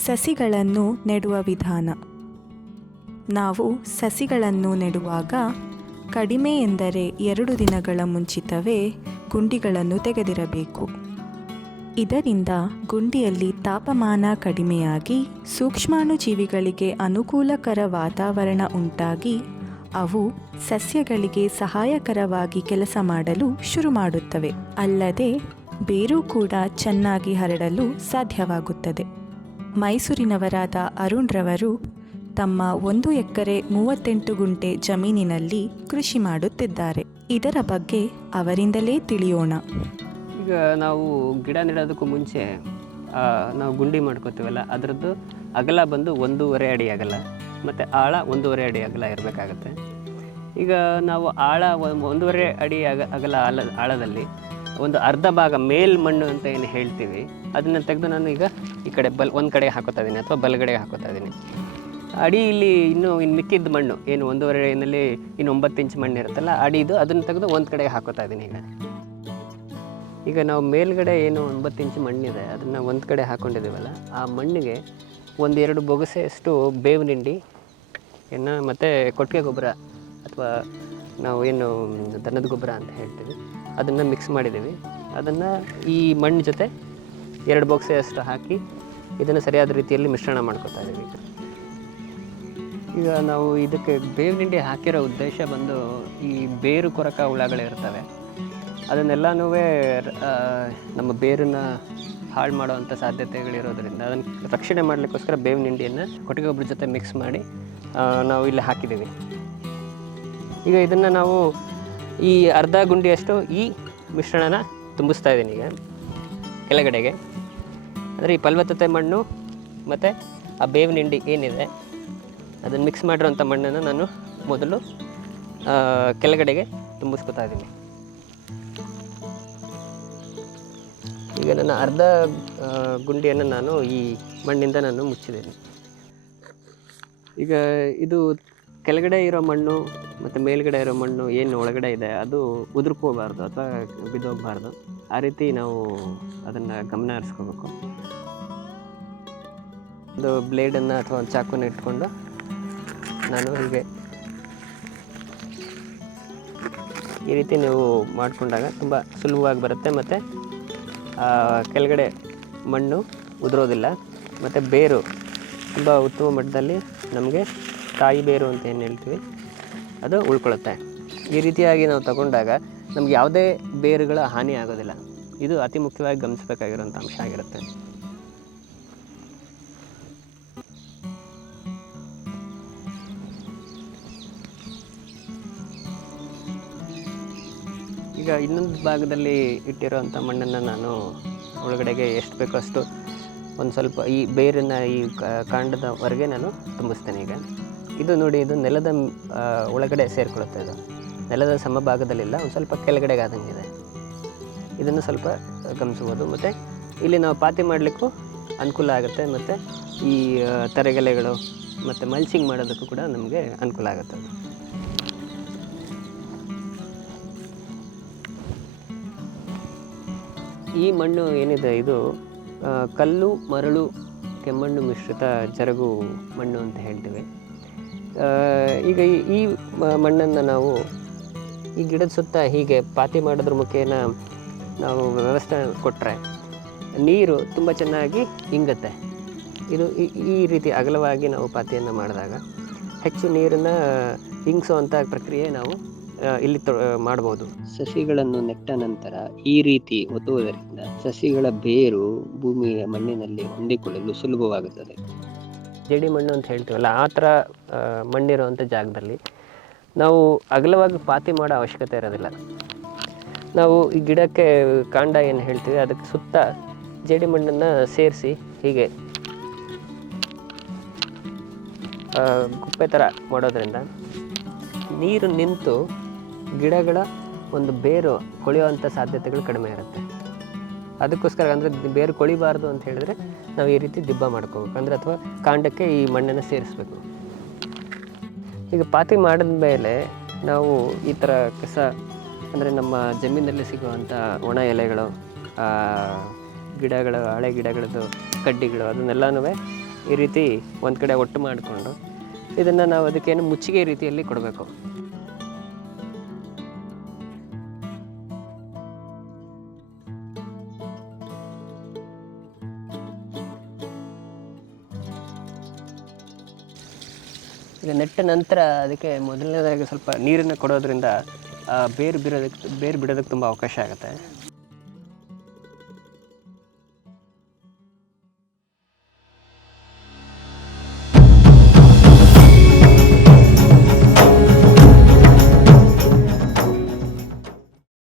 ಸಸಿಗಳನ್ನು ನೆಡುವ ವಿಧಾನ. ನಾವು ಸಸಿಗಳನ್ನು ನೆಡುವಾಗ ಕಡಿಮೆ ಎಂದರೆ 2 ದಿನಗಳ ಮುಂಚಿತವೇ ಗುಂಡಿಗಳನ್ನು ತೆಗೆದಿರಬೇಕು. ಇದರಿಂದ ಗುಂಡಿಯಲ್ಲಿ ತಾಪಮಾನ ಕಡಿಮೆಯಾಗಿ ಸೂಕ್ಷ್ಮಾಣುಜೀವಿಗಳಿಗೆ ಅನುಕೂಲಕರ ವಾತಾವರಣ ಉಂಟಾಗಿ ಅವು ಸಸ್ಯಗಳಿಗೆ ಸಹಾಯಕರವಾಗಿ ಕೆಲಸ ಮಾಡಲು ಶುರು ಮಾಡುತ್ತವೆ. ಅಲ್ಲದೆ ಬೇರು ಕೂಡ ಚೆನ್ನಾಗಿ ಹರಡಲು ಸಾಧ್ಯವಾಗುತ್ತದೆ. ಮೈಸೂರಿನವರಾದ ಅರುಣ್ ರವರು ತಮ್ಮ 1 ಎಕರೆ 38 ಗುಂಟೆ ಜಮೀನಿನಲ್ಲಿ ಕೃಷಿ ಮಾಡುತ್ತಿದ್ದಾರೆ. ಇದರ ಬಗ್ಗೆ ಅವರಿಂದಲೇ ತಿಳಿಯೋಣ. ಈಗ ನಾವು ಗಿಡ ನೆಡೋದಕ್ಕೂ ಮುಂಚೆ ನಾವು ಗುಂಡಿ ಮಾಡ್ಕೋತೀವಲ್ಲ, ಅದರದ್ದು ಅಗಲ ಬಂದು 1.5 ಅಡಿ ಅಗಲ ಮತ್ತು ಆಳ 1.5 ಅಡಿ ಅಗಲ ಇರಬೇಕಾಗತ್ತೆ. ಈಗ ನಾವು ಆಳ 1.5 ಅಡಿ ಅಗಲ ಆಳದಲ್ಲಿ ಒಂದು ಅರ್ಧ ಭಾಗ ಮೇಲ್ ಮಣ್ಣು ಅಂತ ಏನು ಹೇಳ್ತೀವಿ, ಅದನ್ನು ತೆಗೆದು ನಾನು ಈಗ ಈ ಕಡೆ ಒಂದು ಕಡೆಗೆ ಹಾಕೋತಾ ಇದ್ದೀನಿ ಅಥವಾ ಬಲಗಡೆಗೆ ಹಾಕೋತಾ ಇದ್ದೀನಿ. ಅಡಿಯಲ್ಲಿ ಇನ್ನು ಮಿಕ್ಕಿದ್ದ ಮಣ್ಣು ಏನು 1.5 ಅಡಿಯಲ್ಲಿ ಇನ್ನು 9 ಇಂಚ್ ಮಣ್ಣು ಇರುತ್ತಲ್ಲ, ಅಡಿದು ಅದನ್ನು ತೆಗೆದು ಒಂದು ಕಡೆಗೆ ಹಾಕೋತಾ ಇದ್ದೀನಿ. ಈಗ ನಾವು ಮೇಲ್ಗಡೆ ಏನು 9 ಇಂಚ್ ಮಣ್ಣಿದೆ ಅದನ್ನು ಒಂದು ಕಡೆ ಹಾಕ್ಕೊಂಡಿದ್ದೀವಲ್ಲ, ಆ ಮಣ್ಣಿಗೆ 1-2 ಬೊಗಸೆಯಷ್ಟು ಬೇವಿನ ಹಿಂಡಿ ಮತ್ತು ಕೊಟ್ಟಿಗೆ ಗೊಬ್ಬರ ಅಥವಾ ನಾವು ಏನು ದನದ ಗೊಬ್ಬರ ಅಂತ ಹೇಳ್ತೀವಿ ಅದನ್ನು ಮಿಕ್ಸ್ ಮಾಡಿದ್ದೀವಿ. ಅದನ್ನು ಈ ಮಣ್ಣು ಜೊತೆ 2 ಬೊಗಸೆಯಷ್ಟು ಹಾಕಿ ಇದನ್ನು ಸರಿಯಾದ ರೀತಿಯಲ್ಲಿ ಮಿಶ್ರಣ ಮಾಡ್ಕೊತಾ ಇದ್ದೀವಿ. ಈಗ ನಾವು ಇದಕ್ಕೆ ಬೇವಿನ ಹಿಂಡಿ ಹಾಕಿರೋ ಉದ್ದೇಶ ಬಂದು ಈ ಬೇರು ಕೊರಕ ಹುಳಗಳಿರ್ತವೆ, ಅದನ್ನೆಲ್ಲನೂ ನಮ್ಮ ಬೇರನ್ನ ಹಾಳು ಮಾಡುವಂಥ ಸಾಧ್ಯತೆಗಳಿರೋದ್ರಿಂದ ಅದನ್ನು ರಕ್ಷಣೆ ಮಾಡಲಿಕ್ಕೋಸ್ಕರ ಬೇವಿನ ಹಿಂಡಿಯನ್ನು ಕೊಟ್ಟಿಗೆ ಗೊಬ್ಬರ ಜೊತೆ ಮಿಕ್ಸ್ ಮಾಡಿ ನಾವು ಇಲ್ಲಿ ಹಾಕಿದ್ದೀವಿ. ಈಗ ಇದನ್ನು ನಾವು ಈ ಅರ್ಧ ಗುಂಡಿಯಷ್ಟು ಈ ಮಿಶ್ರಣನ ತುಂಬಿಸ್ತಾ ಇದ್ದೀನಿ ಈಗ ಕೆಳಗಡೆಗೆ. ಅಂದರೆ ಈ ಫಲವತ್ತತೆ ಮಣ್ಣು ಮತ್ತು ಆ ಬೇವಿನ ಹಿಂಡಿ ಏನಿದೆ ಅದನ್ನು ಮಿಕ್ಸ್ ಮಾಡಿರೋಂಥ ಮಣ್ಣನ್ನು ನಾನು ಮೊದಲು ಕೆಳಗಡೆಗೆ ತುಂಬಿಸ್ಕೊತಾ ಇದ್ದೀನಿ. ಈಗ ನನ್ನ ಅರ್ಧ ಗುಂಡಿಯನ್ನು ನಾನು ಈ ಮಣ್ಣಿಂದ ನಾನು ಮುಚ್ಚಿದ್ದೀನಿ. ಈಗ ಇದು ಕೆಳಗಡೆ ಇರೋ ಮಣ್ಣು ಮತ್ತು ಮೇಲ್ಗಡೆ ಇರೋ ಮಣ್ಣು ಏನು ಒಳಗಡೆ ಇದೆ ಅದು ಉದುರ್ಕೋಬಾರ್ದು ಅಥವಾ ಬಿದ್ದೋಗಬಾರ್ದು. ಆ ರೀತಿ ನಾವು ಅದನ್ನು ಗಮನ ಹರಿಸ್ಕೋಬೇಕು. ಒಂದು ಬ್ಲೇಡನ್ನು ಅಥವಾ ಒಂದು ಚಾಕುನ ಇಟ್ಕೊಂಡು ನಾನು ಹೀಗೆ ಈ ರೀತಿ ನೀವು ಮಾಡಿಕೊಂಡಾಗ ತುಂಬ ಸುಲಭವಾಗಿ ಬರುತ್ತೆ ಮತ್ತು ಕೆಳಗಡೆ ಮಣ್ಣು ಉದುರೋದಿಲ್ಲ ಮತ್ತು ಬೇರು ತುಂಬ ಉತ್ತಮ ಮಟ್ಟದಲ್ಲಿ ನಮಗೆ ತಾಯಿ ಬೇರು ಅಂತ ಏನು ಹೇಳ್ತೀವಿ ಅದು ಉಳ್ಕೊಳ್ಳುತ್ತೆ. ಈ ರೀತಿಯಾಗಿ ನಾವು ತಗೊಂಡಾಗ ನಮ್ಗೆ ಯಾವುದೇ ಬೇರುಗಳ ಹಾನಿ ಆಗೋದಿಲ್ಲ. ಇದು ಅತಿ ಮುಖ್ಯವಾಗಿ ಗಮನಿಸಬೇಕಾಗಿರೋಂಥ ಅಂಶ ಆಗಿರುತ್ತೆ. ಈಗ ಇನ್ನೊಂದು ಭಾಗದಲ್ಲಿ ಇಟ್ಟಿರೋವಂಥ ಮಣ್ಣನ್ನು ನಾನು ಒಳಗಡೆಗೆ ಎಷ್ಟು ಬೇಕೋ ಅಷ್ಟು ಒಂದು ಸ್ವಲ್ಪ ಈ ಬೇರಿನ ಈ ಕಾಂಡದವರೆಗೆ ನಾನು ತುಂಬಿಸ್ತೇನೆ. ಈಗ ಇದು ನೋಡಿ, ಇದು ನೆಲದ ಒಳಗಡೆ ಸೇರಿಕೊಳ್ಳುತ್ತೆ. ಇದು ನೆಲದ ಸಮಭಾಗದಲ್ಲಿಲ್ಲ, ಒಂದು ಸ್ವಲ್ಪ ಕೆಳಗಡೆಗೆ ಆದಂಗಿದೆ. ಇದನ್ನು ಸ್ವಲ್ಪ ಗಮನಿಸ್ಬೋದು. ಮತ್ತು ಇಲ್ಲಿ ನಾವು ಪಾತಿ ಮಾಡಲಿಕ್ಕೂ ಅನುಕೂಲ ಆಗುತ್ತೆ ಮತ್ತು ಈ ತರಗೆಲೆಗಳು ಮತ್ತು ಮಲ್ಚಿಂಗ್ ಮಾಡೋದಕ್ಕೂ ಕೂಡ ನಮಗೆ ಅನುಕೂಲ ಆಗುತ್ತೆ. ಈ ಮಣ್ಣು ಏನಿದೆ ಇದು ಕಲ್ಲು, ಮರಳು, ಕೆಮ್ಮಣ್ಣು ಮಿಶ್ರಿತ ಜರಗು ಮಣ್ಣು ಅಂತ ಹೇಳ್ತೀವಿ. ಈಗ ಈ ಮಣ್ಣನ್ನು ನಾವು ಈ ಗಿಡದ ಸುತ್ತ ಹೀಗೆ ಪಾತಿ ಮಾಡೋದ್ರ ಮುಖೇನ ನಾವು ವ್ಯವಸ್ಥೆ ಕೊಟ್ಟರೆ ನೀರು ತುಂಬ ಚೆನ್ನಾಗಿ ಇಂಗುತ್ತೆ. ಇದು ಈ ರೀತಿ ಅಗಲವಾಗಿ ನಾವು ಪಾತಿಯನ್ನು ಮಾಡಿದಾಗ ಹೆಚ್ಚು ನೀರನ್ನು ಇಂಗಿಸುವಂಥ ಪ್ರಕ್ರಿಯೆ ನಾವು ಇಲ್ಲಿ ಮಾಡ್ಬೋದು. ಸಸಿಗಳನ್ನು ನೆಟ್ಟ ನಂತರ ಈ ರೀತಿ ಒತ್ತುವುದರಿಂದ ಸಸಿಗಳ ಬೇರು ಭೂಮಿಯ ಮಣ್ಣಿನಲ್ಲಿ ಹೊಂದಿಕೊಳ್ಳಲು ಸುಲಭವಾಗುತ್ತದೆ. ಜೇಡಿ ಮಣ್ಣು ಅಂತ ಹೇಳ್ತೀವಲ್ಲ, ಆ ಥರ ಮಣ್ಣಿರುವಂಥ ಜಾಗದಲ್ಲಿ ನಾವು ಅಗಲವಾಗಿ ಪಾತಿ ಮಾಡೋ ಅವಶ್ಯಕತೆ ಇರೋದಿಲ್ಲ. ನಾವು ಈ ಗಿಡಕ್ಕೆ ಕಾಂಡ ಏನು ಹೇಳ್ತೀವಿ ಅದಕ್ಕೆ ಸುತ್ತ ಜೇಡಿ ಮಣ್ಣನ್ನು ಸೇರಿಸಿ ಹೀಗೆ ಗುಪ್ಪೆ ಥರ ಮಾಡೋದ್ರಿಂದ ನೀರು ನಿಂತು ಗಿಡಗಳ ಒಂದು ಬೇರು ಕೊಳೆಯುವಂಥ ಸಾಧ್ಯತೆಗಳು ಕಡಿಮೆ ಇರುತ್ತೆ. ಅದಕ್ಕೋಸ್ಕರ ಅಂದರೆ ಬೇರು ಕೊಳಿಬಾರ್ದು ಅಂತ ಹೇಳಿದ್ರೆ ನಾವು ಈ ರೀತಿ ದಿಬ್ಬ ಮಾಡ್ಕೋಬೇಕು, ಅಂದರೆ ಅಥವಾ ಕಾಂಡಕ್ಕೆ ಈ ಮಣ್ಣನ್ನು ಸೇರಿಸ್ಬೇಕು. ಈಗ ಪಾತಿ ಮಾಡಿದ ಮೇಲೆ ನಾವು ಈ ಥರ ಕಸ ಅಂದರೆ ನಮ್ಮ ಜಮೀನಲ್ಲಿ ಸಿಗುವಂಥ ಒಣ ಎಲೆಗಳು, ಗಿಡಗಳು, ಹಳೆ ಗಿಡಗಳದ್ದು ಕಡ್ಡಿಗಳು ಅದನ್ನೆಲ್ಲನೂ ಈ ರೀತಿ ಒಂದು ಕಡೆ ಒಟ್ಟು ಮಾಡಿಕೊಂಡು ಇದನ್ನು ನಾವು ಅದಕ್ಕೇನು ಮುಚ್ಚಿಗೆ ರೀತಿಯಲ್ಲಿ ಕೊಡಬೇಕು. ಈಗ ನೆಟ್ಟ ನಂತರ ಅದಕ್ಕೆ ಮೊದಲನೇದಾಗಿ ಸ್ವಲ್ಪ ನೀರನ್ನು ಕೊಡೋದ್ರಿಂದ ಬೇರು ಬಿಡೋದಕ್ಕೆ ತುಂಬ ಅವಕಾಶ ಆಗುತ್ತೆ.